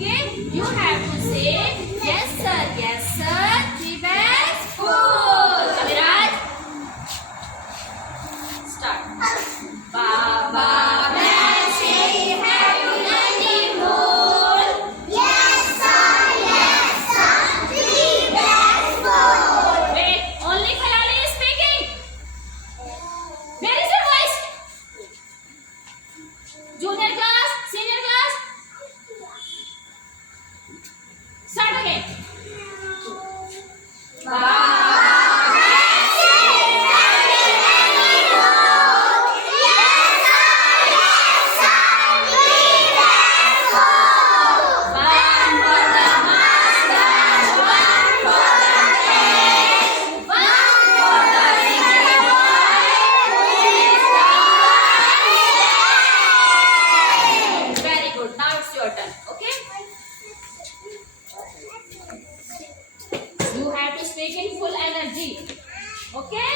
Okay? You have to say yes sir, 3 bags full. Kaviraj, start. Baba Bag say have you done the whole? Yes, sir, 3 bags full. Wait, only Khalali is speaking. Where is your voice? Junior class, senior class, start again. Baba Bag say have you done the whole? Yes, sir, 3 bags full. One for the master, one for the page, one for the little boy who is the Very good. Now it's your turn. Okay? You have to speak in full energy. Okay?